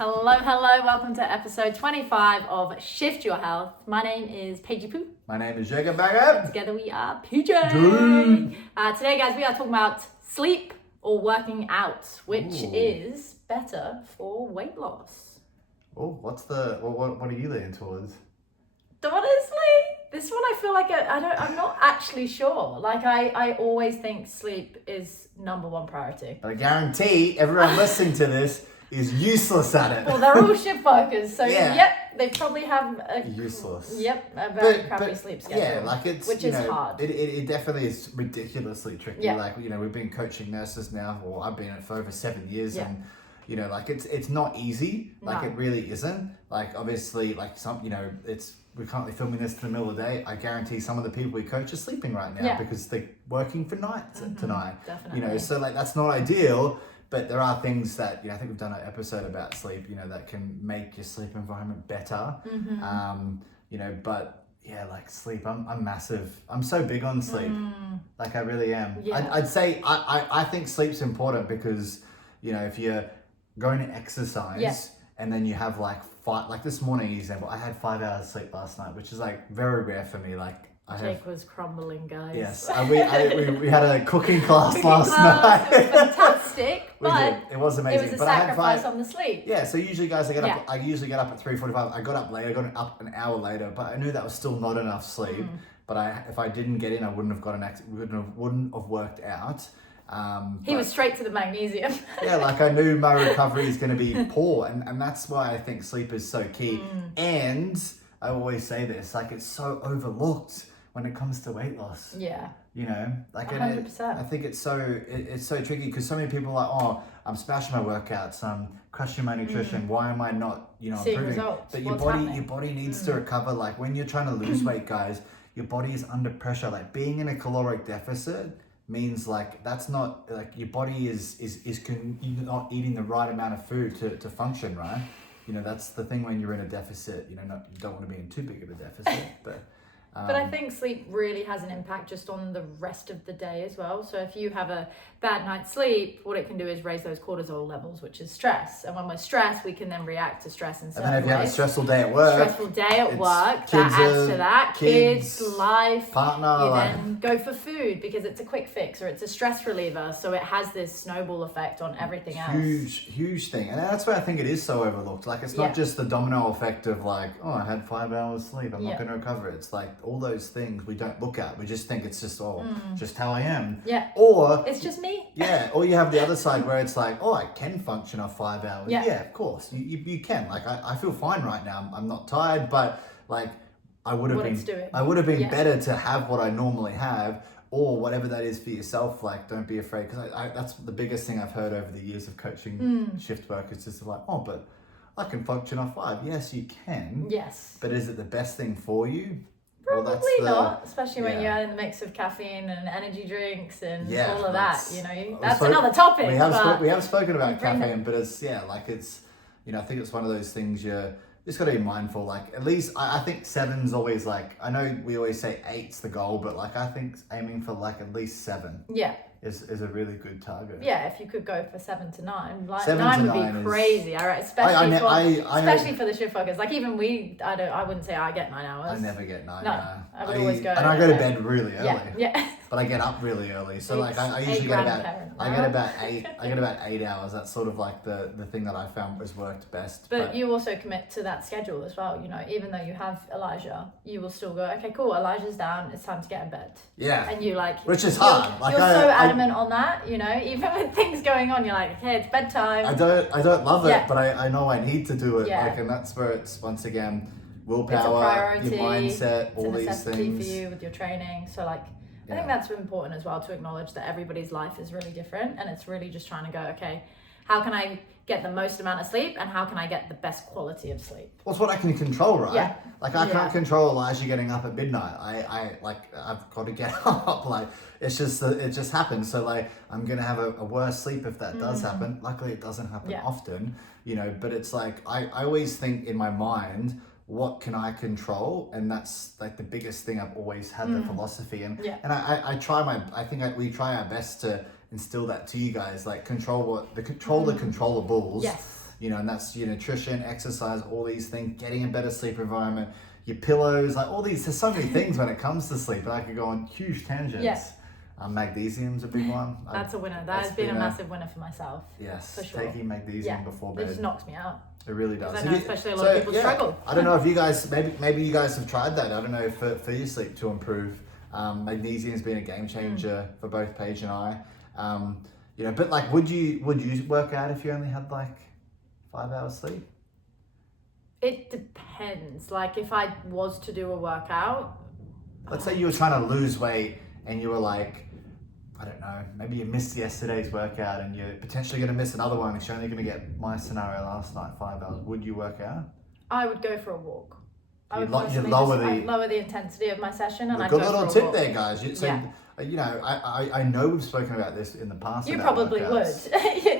Hello, welcome to episode 25 of Shift Your Health. My name is Paigey Poo. My name is Jacob Banger. Together we are PJ. Today, guys, we are talking about sleep or working out, which is better for weight loss. Oh, what are you leaning towards? Honestly, this one I feel like I'm not actually sure. Like I always think sleep is number one priority. But I guarantee everyone listening to this is useless at it. Well, they're all shift workers, so Yeah. yep, they probably have a Useless. Yep, a very crappy sleep schedule. Yeah, like which is hard. It definitely is ridiculously tricky. Yeah. Like, we've been coaching nurses now, or I've been it for over 7 years, Yeah. and like it's not easy. Like No. it really isn't. Like obviously, like we're currently filming this in the middle of the day. I guarantee some of the people we coach are sleeping right now because they're working for nights tonight. Definitely. So like that's not ideal. But there are things that, I think we've done an episode about sleep, that can make your sleep environment better. But yeah, like sleep, I'm massive. I'm so big on sleep. Like I really am. Yeah. I'd say I think sleep's important because, if you're going to exercise and then you have like this morning example, I had 5 hours sleep last night, which is like very rare for me. Like Jake was crumbling, guys. Yes, we had a cooking class last night. It was fantastic, but it was amazing. it was a but sacrifice on the sleep. Yeah, so usually, guys, I usually get up at 3:45. I got up later, got up an hour later, but I knew that was still not enough sleep. But if I didn't get in, I wouldn't have worked out. He was straight to the magnesium. Yeah, like I knew my recovery is going to be poor, and that's why I think sleep is so key. And I always say this, like it's so overlooked when it comes to weight loss. Yeah. Like 100%. I think it's so tricky because so many people are like, oh, I'm smashing my workouts, I'm crushing my nutrition. Why am I not, Seeing improving? results. But What's your happening? body needs to recover. Like when you're trying to lose weight, guys, your body is under pressure. Like being in a caloric deficit means like that's not like your body is you're not eating the right amount of food to function, right? That's the thing when you're in a deficit. You don't want to be in too big of a deficit, but. But I think sleep really has an impact just on the rest of the day as well. So if you have a bad night's sleep, what it can do is raise those cortisol levels, which is stress. And when we're stressed, we can then react to stress in certain ways. And then if you have a stressful day at work, that adds to that. Kids, life, partner, you then go for food because it's a quick fix or it's a stress reliever. So it has this snowball effect on everything else. Huge thing. And that's why I think it is so overlooked. Like it's not just the domino effect of like, oh, I had 5 hours sleep, I'm not going to recover. It's like all those things we don't look at. We just think it's just just how I am. Yeah. Or it's just me. Yeah. Or you have the other side where it's like, oh, I can function off 5 hours. Yeah. Yeah, of course. You can. Like I feel fine right now. I'm not tired, but like I would have been better to have what I normally have. Or whatever that is for yourself, like don't be afraid, because that's the biggest thing I've heard over the years of coaching shift workers, just like, oh, but I can function off 5. Yes, you can. Yes. But is it the best thing for you? Probably not, especially when you add in the mix of caffeine and energy drinks and all of that. That's another topic. We have spoken about caffeine, but it's I think it's one of those things you just got to be mindful. Like at least I think 7's always like, I know we always say 8's the goal, but like I think aiming for like at least 7. Yeah. Is a really good target. Yeah, if you could go for 7 to 9, like 7 9 to would 9 be is crazy. All right, especially for the shift workers. Like even I wouldn't say I get 9 hours. I never get 9. No, I would always go. And I go to bed really early. Yeah. But I get up really early, so like I usually get about 8 hours. That's sort of like the thing that I found has worked best. But you also commit to that schedule as well. Even though you have Elijah, you will still go, okay, cool, Elijah's down, it's time to get in bed. Yeah. And you which is hard. You're so adamant on that. Even with things going on, you're like, okay, it's bedtime. I don't love it, but I know I need to do it. Yeah. And that's where it's once again willpower, it's a priority, your mindset, all these things. It's a necessity things for you with your training. So I think that's important as well, to acknowledge that everybody's life is really different, and it's really just trying to go, okay, how can I get the most amount of sleep and how can I get the best quality of sleep? Well, it's what I can control, right? Yeah. Like I can't control Elijah getting up at midnight. I've got to get up. Like it just happens. So like I'm gonna have a worse sleep if that does happen. Luckily, it doesn't happen often. But it's like I always think in my mind, what can I control? And that's like the biggest thing I've always had, the philosophy. And we try our best to instill that to you guys, like control the controllables. Yes. you know, and that's your nutrition, exercise, all these things, getting a better sleep environment, your pillows, like all these, there's so many things when it comes to sleep, and I could go on huge tangents. Yes. Magnesium's a big one. That's a winner. That has been a massive winner for myself. Yes, for sure. taking magnesium before bed. It just knocks me out. It really does. I know especially a lot of people struggle. I don't know if you guys, maybe you guys have tried that. I don't know for your sleep to improve. Magnesium has been a game changer for both Paige and I. You know, but like, would you work out if you only had like 5 hours sleep? It depends. Like if I was to do a workout. Let's say you were trying to lose weight and you were like, I don't know, maybe you missed yesterday's workout and you're potentially going to miss another one, and you're only going to get my scenario last night, 5 hours. Would you work out? I would go for a walk. I'd lower the intensity of my session, and I'd go for a walk. Good little tip there, guys. You know, I know we've spoken about this in the past. You probably would.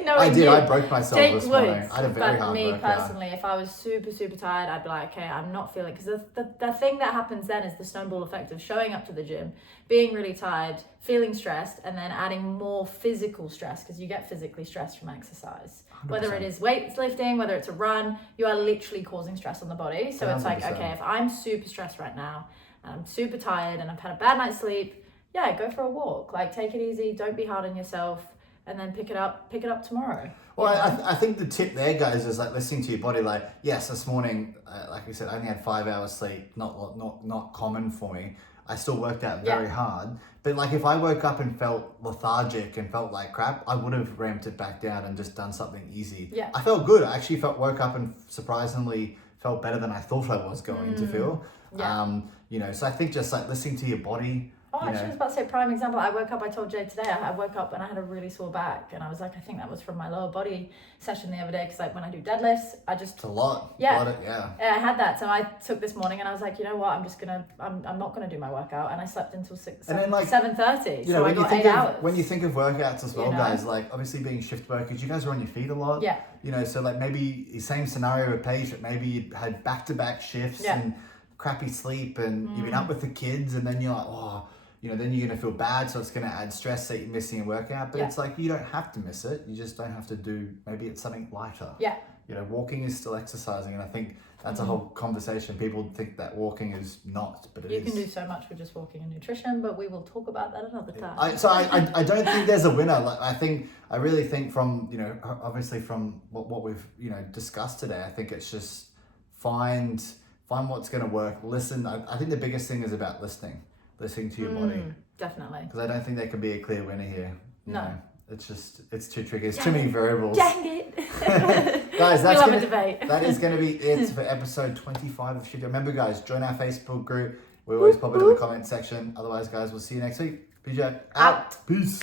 I did. I broke myself this morning. I had a very hard workout. But me personally, if I was super, super tired, I'd be like, okay, I'm not feeling, because the thing that happens then is the snowball effect of showing up to the gym, being really tired, feeling stressed, and then adding more physical stress, because you get physically stressed from exercise. 100%. Whether it is weightlifting, whether it's a run, you are literally causing stress on the body. So 100%. It's like, okay, if I'm super stressed right now, and I'm super tired, and I've had a bad night's sleep, yeah, go for a walk. Like, take it easy, don't be hard on yourself, and then pick it up tomorrow. Well, I think the tip there, guys, is like listening to your body. Like, yes, this morning, like I said, I only had 5 hours sleep. Not common for me. I still worked out very hard. But like, if I woke up and felt lethargic and felt like crap, I would have ramped it back down and just done something easy. Yeah. I felt good. I actually woke up and surprisingly felt better than I thought I was going to feel. Yeah. You know, so I think just like listening to your body. Oh, actually, I was about to say, prime example. I woke up, I told Jay today, I woke up and I had a really sore back. And I was like, I think that was from my lower body session the other day. Because like when I do deadlifts, It's a lot. Yeah. Yeah, I had that. So I took this morning and I was like, you know what? I'm not going to do my workout. And I slept until 7:30. You know, so I got 8 hours. When you think of workouts as well, you know? guys, like obviously being shift workers, you guys are on your feet a lot. Yeah. You know, so like maybe the same scenario with Paige, but maybe you had back-to-back shifts and crappy sleep, and you've been up with the kids, and then you're like, oh, you know, then you're going to feel bad, so it's going to add stress that you're missing a workout. But it's like, you don't have to miss it. You just don't have to do, maybe it's something lighter. Yeah. You know, walking is still exercising, and I think that's a whole conversation. People think that walking is not, but it is. You can do so much with just walking and nutrition, but we will talk about that another time. I don't think there's a winner. Like, I really think from, you know, obviously from what we've, you know, discussed today, I think it's just find what's going to work. Listen. I think the biggest thing is about listening to your body. Definitely. Because I don't think there can be a clear winner here. You No. know, it's too tricky. It's too many variables. Dang it. Guys, we love a debate. That is going to be it for episode 25 of Shit. Remember, guys, join our Facebook group. We always pop it in the comment section. Otherwise, guys, we'll see you next week. PJ, out. Peace.